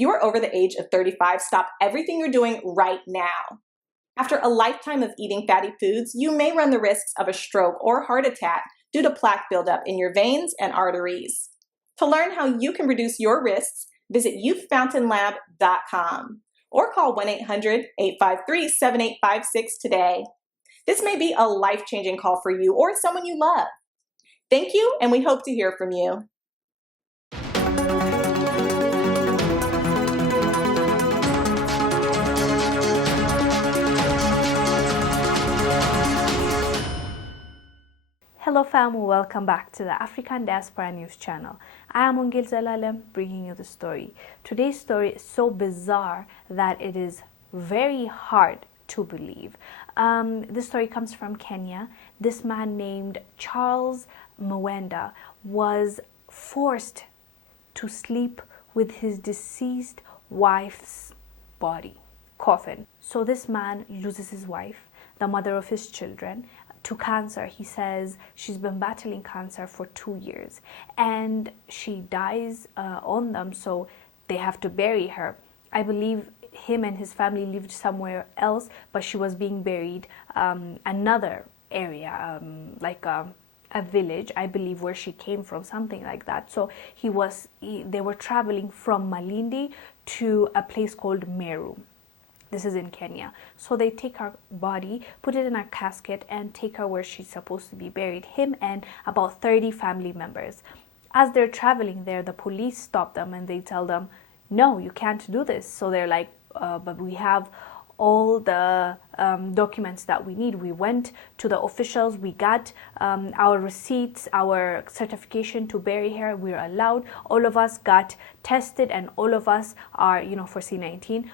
you are over the age of 35, stop everything you're doing right now. After a lifetime of eating fatty foods, you may run the risks of a stroke or heart attack due to plaque buildup in your veins and arteries. To learn how you can reduce your risks, visit youthfountainlab.com or call 1-800-853-7856 today. This may be a life-changing call for you or someone you love. Thank you, and we hope to hear from you. Hello fam, welcome back to the African Diaspora News channel. I am Wongel Zelalem bringing you the story. Today's story is so bizarre that it is very hard to believe. This story comes from Kenya. This man named Charles Mwenda was forced to sleep with his deceased wife's body, coffin. So this man loses his wife, the mother of his children, to cancer. He says she's been battling cancer for 2 years and she dies on them, so they have to bury her. I believe him and his family lived somewhere else, but she was being buried another area, like a village, I believe, where she came from, something like that. So they were traveling from Malindi to a place called Meru. This is in Kenya. So they take her body, put it in a casket, and take her where she's supposed to be buried, him and about 30 family members. As they're traveling there, the police stop them and they tell them, no, you can't do this. So they're like, but we have all the documents that we need. We went to the officials, we got our receipts, our certification to bury her, we're allowed. All of us got tested and all of us are, for C19.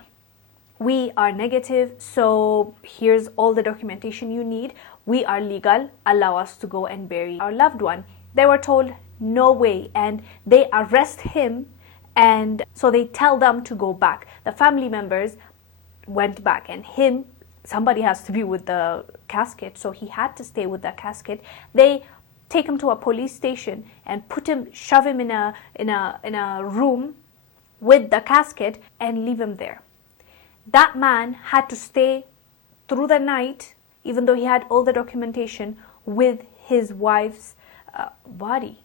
We are negative, so here's all the documentation you need. We are legal, allow us to go and bury our loved one. They were told, no way, and they arrest him, and so they tell them to go back. The family members went back, and somebody has to be with the casket, so he had to stay with the casket. They take him to a police station and shove him in a room with the casket and leave him there. That man had to stay through the night, even though he had all the documentation, with his wife's body,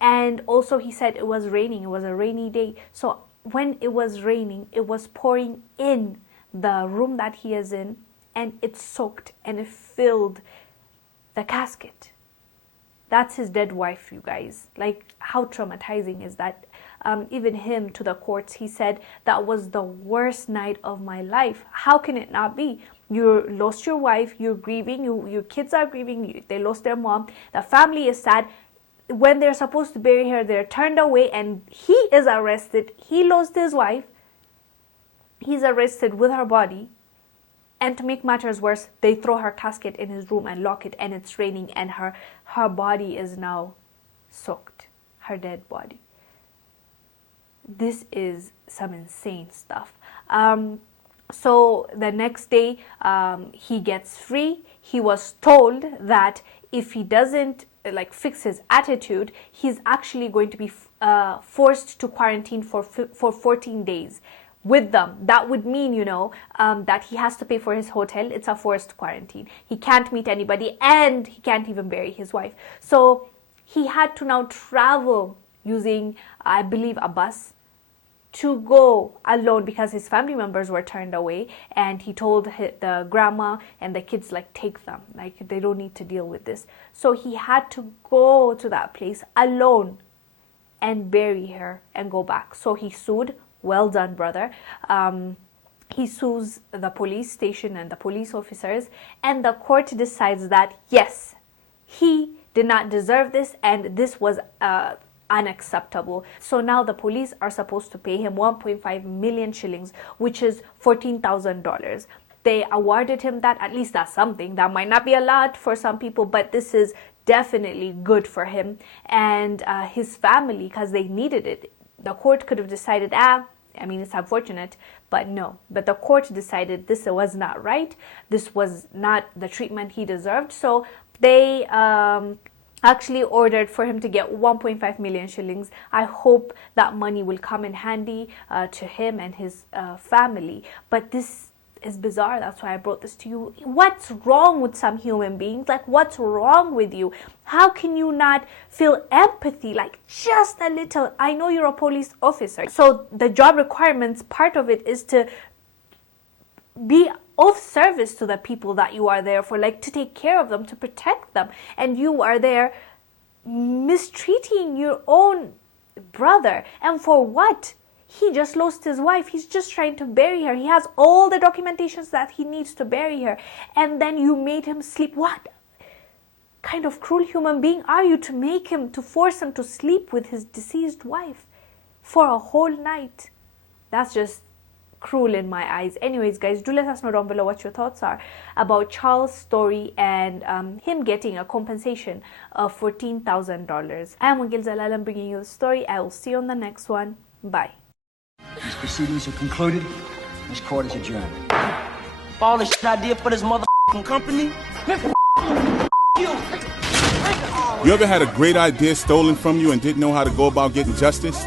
And also he said it was raining. It was a rainy day. So when it was raining, it was pouring in the room that he is in, and it soaked and it filled the casket. That's his dead wife, you guys. Like, how traumatizing is that? Even him, to the courts, he said, that was the worst night of my life. How can it not be? You lost your wife, you're grieving, your kids are grieving, they lost their mom, the family is sad. When they're supposed to bury her, they're turned away and he is arrested. He lost his wife, he's arrested with her body. And to make matters worse, they throw her casket in his room and lock it, and it's raining, and her body is now soaked, her dead body. This is some insane stuff. So the next day, he gets free. He was told that if he doesn't fix his attitude, he's actually going to be forced to quarantine for 14 days. With them. That would mean, that he has to pay for his hotel. It's a forced quarantine. He can't meet anybody and he can't even bury his wife. So he had to now travel using, I believe, a bus to go alone because his family members were turned away, and he told the grandma and the kids, take them. They don't need to deal with this. So he had to go to that place alone and bury her and go back. So he sued. Well done, brother. He sues the police station and the police officers, and the court decides that, yes, he did not deserve this and this was unacceptable. So now the police are supposed to pay him 1.5 million shillings, which is $14,000. They awarded him that. At least that's something. That might not be a lot for some people, but this is definitely good for him and his family, because they needed it. The court could have decided, it's unfortunate, but no. But the court decided this was not right. This was not the treatment he deserved. So they actually ordered for him to get 1.5 million shillings. I hope that money will come in handy to him and his family. But this is bizarre. That's why I brought this to you. What's wrong with some human beings? Like, what's wrong with you? How can you not feel empathy? Like, just a little. I know you're a police officer, so the job requirements, part of it is to be of service to the people that you are there for, like to take care of them, to protect them, and you are there mistreating your own brother. And for what? He just lost his wife. He's just trying to bury her. He has all the documentations that he needs to bury her, and then you made him sleep. What kind of cruel human being are you to force him to sleep with his deceased wife for a whole night? That's just cruel in my eyes. Anyways, guys, do let us know down below what your thoughts are about Charles' story and him getting a compensation of $14,000. I am Wongel Zelalem, bringing you the story. I will see you on the next one. Bye. These proceedings are concluded. This court is adjourned. All the shit I did for this motherfucking company. You ever had a great idea stolen from you and didn't know how to go about getting justice?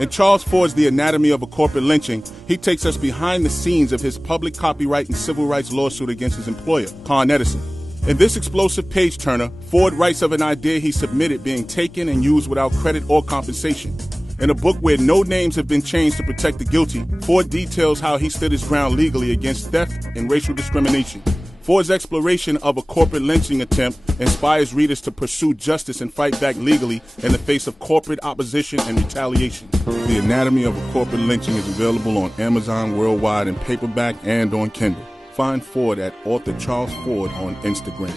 In Charles Ford's The Anatomy of a Corporate Lynching, he takes us behind the scenes of his public copyright and civil rights lawsuit against his employer, Con Edison. In this explosive page-turner, Ford writes of an idea he submitted being taken and used without credit or compensation. In a book where no names have been changed to protect the guilty, Ford details how he stood his ground legally against theft and racial discrimination. Ford's exploration of a corporate lynching attempt inspires readers to pursue justice and fight back legally in the face of corporate opposition and retaliation. The Anatomy of a Corporate Lynching is available on Amazon worldwide in paperback and on Kindle. Find Ford at author Charles Ford on Instagram.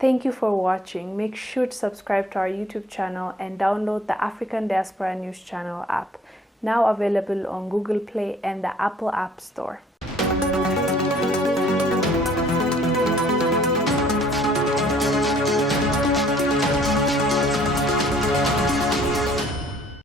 Thank you for watching. Make sure to subscribe to our YouTube channel and download the African Diaspora News Channel app, now available on Google Play and the Apple App Store.